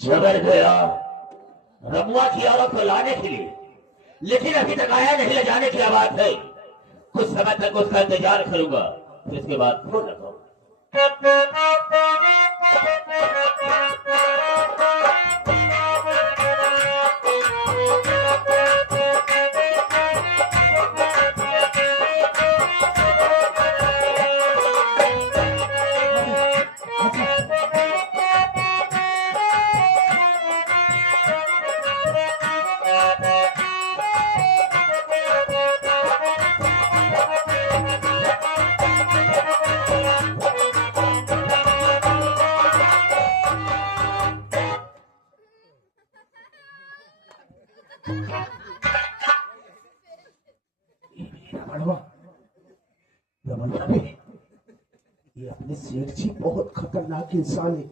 जबर गया रमुआ की औरत को लाने के लिए, लेकिन अभी तक आया नहीं। ले जाने की बात है, कुछ समय तक उसका इंतजार करूंगा, फिर इसके बाद फोन लगाऊंगा। ये अपने सेठ जी बहुत खतरनाक इंसान है।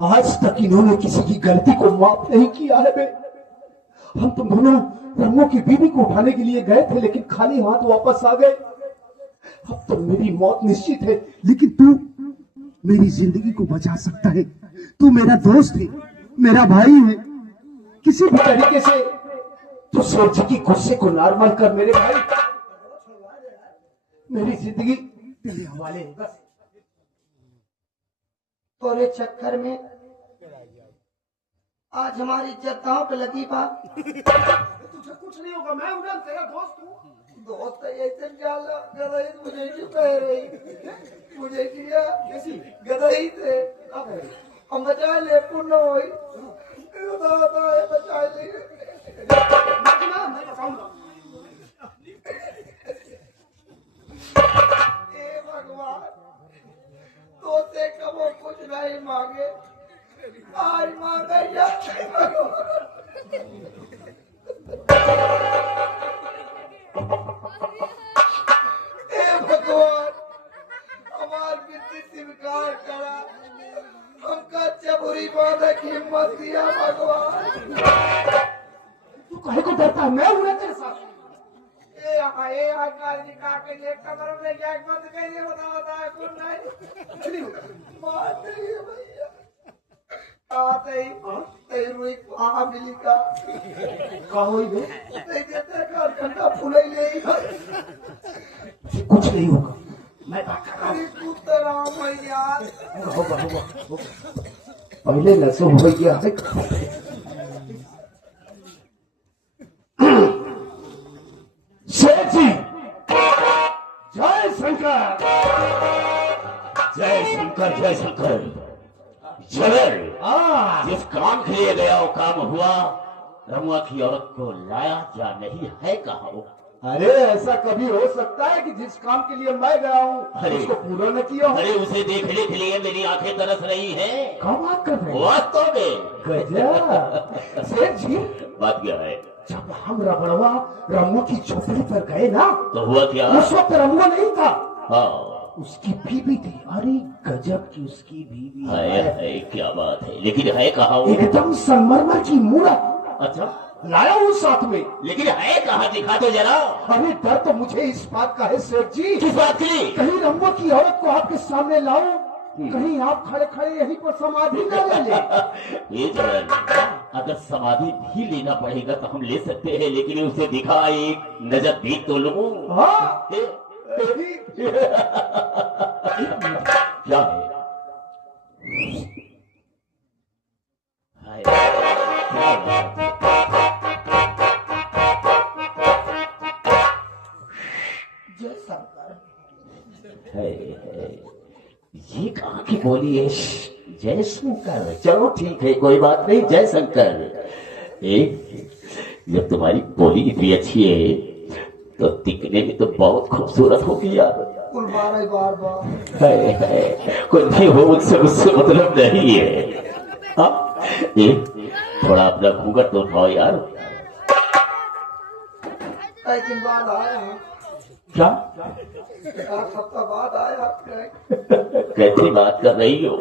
आज तक इन्होंने किसी की गलती को माफ नहीं किया है बे। हम तुम दोनों रमो की बीवी को उठाने के लिए गए थे, लेकिन खाली हाथ वापस आ गए। अब तो मेरी मौत निश्चित है, लेकिन तू मेरी जिंदगी को बचा सकता है। तू मेरा दोस्त है, मेरा भाई है। किसी भी तरीके से तू सेठ जी की गुस्से को नॉर्मल कर मेरे भाई। मेरी जिंदगी तेरे हवाले है बस। तोरे चक्कर में आज हमारी इज्जत दांव पे लगी बा। तुझे कुछ नहीं होगा, मैं हूं, तेरा दोस्त हूँ। दोस्त ऐसे क्या गदई मुझे क्यों कह रही? मुझे किया कैसी गदई से हम बचा ले पुण्य होई। बचा ले मैं बताऊंगा। भगवान, तो से कबो कुछ नहीं मांगे, आज मांगे या भगवान हमार विनती स्वीकार करा। हमका चबुरी बांधे की हिम्मत दिया भगवान। तू कहे को डरता है? मैं हूं ना तेरे साथ। ये आकाश जी का के लिए कमर में क्या बंद कर ये बता कौन नहीं कुछ नहीं होगा। मार नहीं है भैया। आते ही रुई आ मिली का होई बे? नहीं देते घर घंटा फूले ले कुछ नहीं होगा, मैं बात कर रहा हूँ। पुत्र राम भैया होगा। पहले लसो हो गया है। सेठ जी, जय शंकर, जय शंकर, जय शंकर। जबर जिस काम के लिए गया वो काम हुआ। रमुआ की औरत को लाया या नहीं है कहा वो? अरे ऐसा कभी हो सकता है कि जिस काम के लिए मैं गया हूँ उसको पूरा न किया हो? अरे उसे देखने के लिए मेरी आंखें तरस रही हैं। क्या बात कर रहे हैं? वास्तव में गजब। सेठ जी, बात क्या है? जब हम रबड़वा रमो की झोपड़ी पर गए ना, तो हुआ क्या? उस वक्त रमुआ नहीं था। हाँ, उसकी बीवी थी। अरे गजब की उसकी बीवी है, क्या बात है। लेकिन है कहा वो? एकदम संगमरमर की मूरत। अच्छा, लाया हूँ साथ में। लेकिन है कहा? दिखा तो जरा। अरे डर तो मुझे इस बात का है सेठ जी। किस बात के लिए? कहीं रमुआ की औरत को आपके सामने लाऊं, कहीं आप खड़े खड़े यहीं पर समाधि न ले ले। ये जरा, अगर समाधि भी लेना पड़ेगा तो हम ले सकते हैं, लेकिन उसे दिखा एक नजर देख तो लो। हाँ क्या है? क्या बात है? जय शंकर। है। ये कहाँ की बोली है? जय शंकर। चलो ठीक है, कोई बात नहीं। जय शंकर। जब तुम्हारी बोली इतनी अच्छी है तो दिखने में तो बहुत खूबसूरत होगी यार। कुल बार बार है। कुछ भी हो, मुझसे मतलब नहीं है। हाँ, थोड़ा अपना घूंघट तो उठाओ यार। कई दिन बाद आया हूँ। क्या? 4 हफ्ता बाद आया। कैसी बात कर रही हो?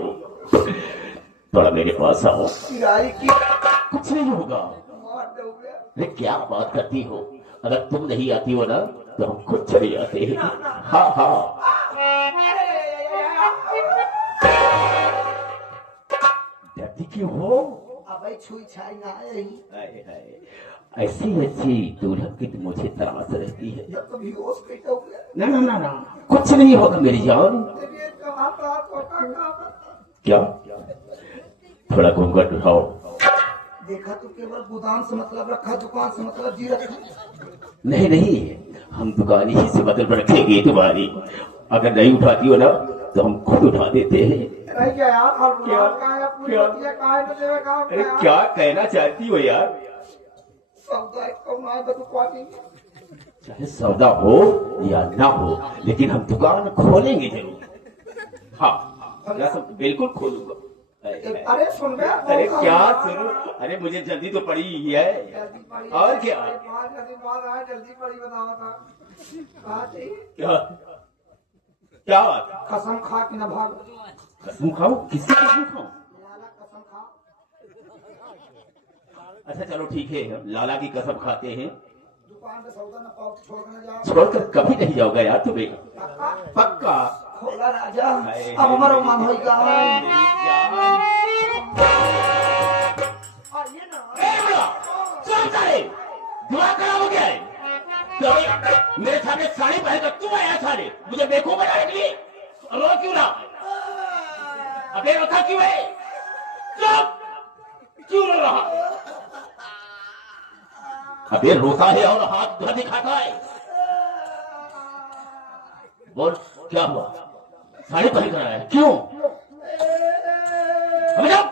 थोड़ा मेरे पास आओ। किराए की कुछ नहीं होगा। मार दोगे? अरे क्या बात करती हो? अगर तुम नहीं आती हो ना तो हम खुद चले आते हैं। हाँ हाँ डरती क्यों हो? अब छुई छाई ना आई। हाय हाय ऐसी ऐसी दुल्हन की तो मुझे तलाश रहती है। जब कभी होश कैसे हो गया? ना ना ना ना कुछ नहीं होगा मेरी जान। तेरी एक कहा था कोटा का क्या? थोड़ा घूंघट उठाओ। देखा तो केवल गोदाम से मतलब रखा, दुकान से मतलब जी रखा। नहीं नहीं हम दुकान ही से मतलब रखेंगे तुम्हारी। अगर नहीं उठाती हो ना तो हम खुद उठा देते हैं। नहीं क्या यार, और क्या? कहाँ है पूरी क्या? बतिया, कहाँ है तो देवे काम अरे का? क्या कहना चाहती हो यार? सौदा एक कौन आए बतू पानी। चाहे सौदा हो या ना हो लेकिन हम दुकान खोलेंगे जरूर। हाँ बिल्कुल खोलूंगा। अरे सुन बे, अरे क्या सुनो? अरे मुझे जल्दी तो पड़ी ही है। जल्दी पड़ी और क्या? जल्दी बाद आए, जल्दी पड़ी बताओ था। कहा थी? क्या क्या बात? कसम खा कि न भाग। कसम खाओ? किसकी कसम खाओ? लाला कसम खा। अच्छा चलो ठीक है लाला की कसम खाते हैं। दुकान पे सौदा न पाओ तो छोड़ कर न जाओ। छोड़कर कभी नहीं जाओगा यार तुम्हें। पक्का? पक्का। खोला राजा, हाय, अब हमारा मन होगा। मेरी जान। आइए ना। ए बुढ़ा, चल साले, दुआ खराब हो गया है। तो मेरे सामने साड़ी पहनकर तू आया साले, मुझे बेवकूफ बनाने के लिए। रो क्यों रहा? अबे रोता क्यों है? चुप! क्यों रो रहा? अबे रोता है और हाथ धर दिखाता है। बोल क्या हुआ? साड़ी पहन कर आया है क्यों? अबे जब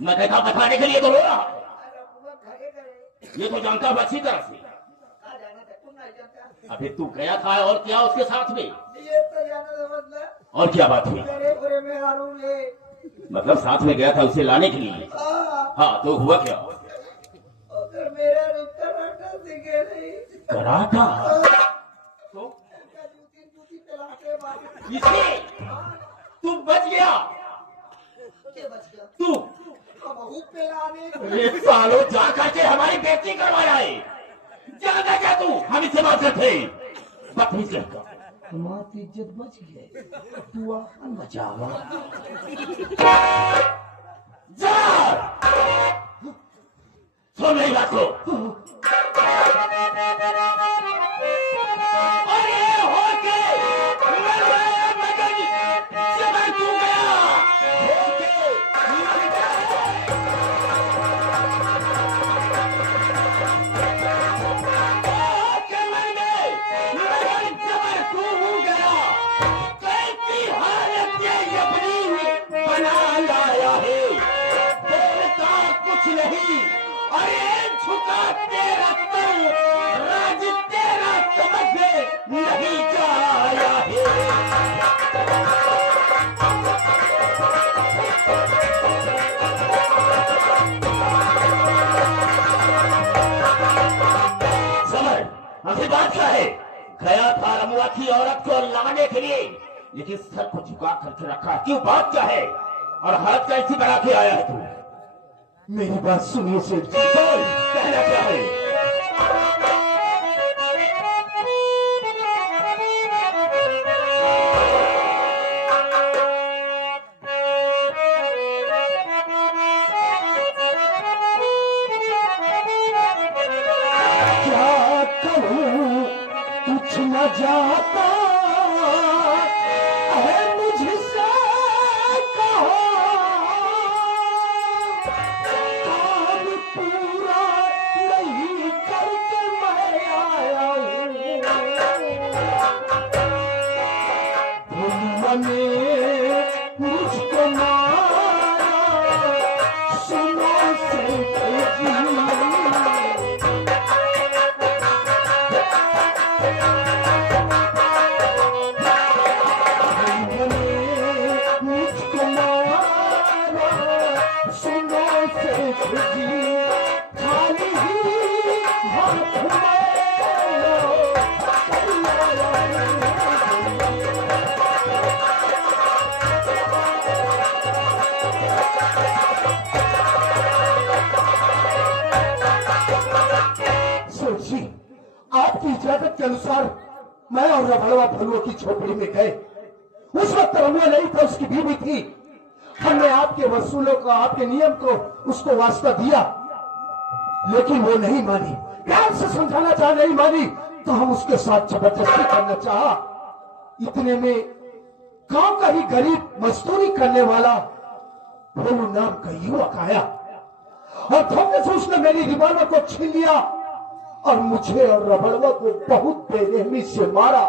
मैं देखा बताने के लिए तो रो रहा। ये तो जानता हूँ अच्छी तरह से। अबे तू गया था और क्या उसके साथ में? ये तो जाना मतलब। और क्या बात हुई? मेरे पूरे मेरा रूम ले। मतलब साथ में गया था उसे लाने के लिए? हाँ तो हुआ क्या? अगर मेरा रूम कराटा सीखे नहीं। कराटा? तो जूती पहलाते बात। इसे तू बच गया। के बच गया? तू बहु पहलाने। अरे सालों जा करके हमारी बेइज्जती करवाया है। जाना क्या तू? हम इससे बात करते हैं। बदतमीज लड़का। हमारी इज्जत बच गई, तू अपन बचावा। जा सुन मेरी बात को। अरे होके मगर जबर तू गया होके मर गए मगर जबर तू गया। कैसी हालत ये अपनी बना लाया है। बोलता कुछ नहीं अरे झुका तेरा सर राज तेरा समझ नहीं जाया है। समझ हमसे बात क्या है? गया था रमुआ की औरत को लाने के लिए लेकिन सर को झुका करके रखा। क्यों बात क्या है? और हालत कैसी बना के आया है तू? मेरी बात सुनिए सेठ जी। बोल कहना क्या है? क्या कहूँ कुछ न जाता है मुझसे कहो। काम पूरा नहीं करके मैं आया हूँ। दुनिया ने मुझको मारा सुनो सेठ जी। आपकी इजाजत के अनुसार मैं और रबड़वा भलुआ की झोपड़ी में गए। उस वक्त रमुआ नहीं था, उसकी बीवी थी। हमने आपके वसूलों का, आपके नियम को उसको वास्ता दिया, लेकिन वो नहीं मानी। प्यार से समझाना चाहा, नहीं मानी, तो हम उसके साथ जबरदस्ती करना चाहा। इतने में गांव का ही गरीब मजदूरी करने वाला भोलू नाम का युवक आया और धोखे से उसने मेरी रिवॉल्वर को छीन लिया और मुझे और रबड़वा को बहुत बेरहमी से मारा।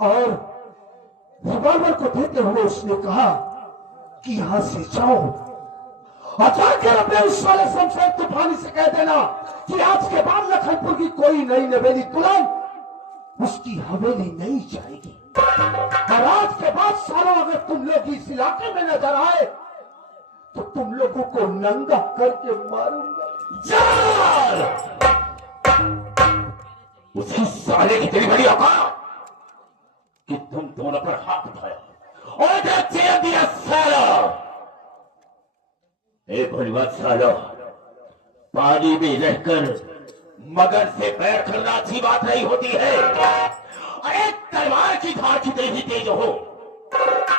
और रिवॉल्वर को देते हुए उसने कहा कि यहां से जाओ और जाकर अपने उस वाले शमशेर तूफानी से कह देना कि आज के बाद लखनपुर की कोई नई नवेली दुल्हन उसकी हवेली नहीं जाएगी। और आज के बाद सालों अगर तुम लोग इस इलाके में नजर आए तो तुम लोगों को नंगा करके मारूंगा। उसी साले की तेरी बड़ी औकात कि तुम दोनों पर हाथ उठाया और इधर चेयर दिया साला। ए भलवा सालो, पानी में रहकर मगर से पैर करना अच्छी बात नहीं होती है। अरे तलवार की धार कितनी ही तेज हो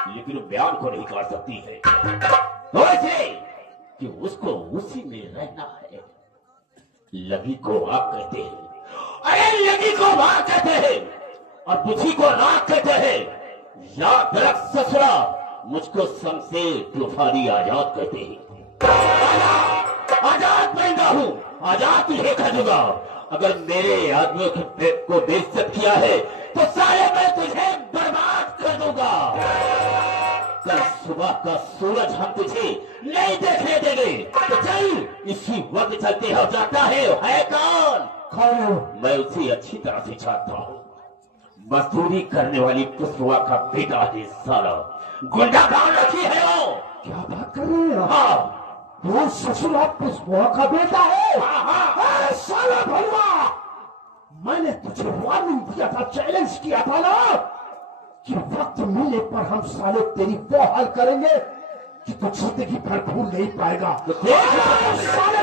लेकिन वो बयान को नहीं काट सकती है। तो ऐसे कि उसको उसी में रहना है। लगी को आग कहते हैं, अरे लगी को आग कहते हैं और बुझी को राख कहते हैं। याद रख ससुरा, मुझको शमशेर तूफानी आजाद कहते हैं। आजाद बंदा हूं, आजाद तुझे कर दूंगा। अगर मेरे आदमियों को बेइज्जत किया है तो साले मैं तुझे बर्बाद कर दूंगा। कल सुबह का सूरज हम तुझे नहीं देखने देंगे। तो चल इसी वक्त चलते हो। जाता है कौन? कौन हो? मैं उसे अच्छी तरह से जानता हूँ। मजदूरी करने वाली पुष्पवा का बेटा है साला। गुंडा बांध रखी है वो। क्या बात कर रहे हैं? हाँ, वो ससुर आप पुष्पवा का बेटा है? हाँ। साला भलवा, मैंने तुझे वार्निंग दिया था, चैलेंज किया था ना कि वक्त मिलने पर हम साले तेरी वो हाल करेंगे कि तू जिंदगी भर भूल नहीं पाएगा। तो देख साले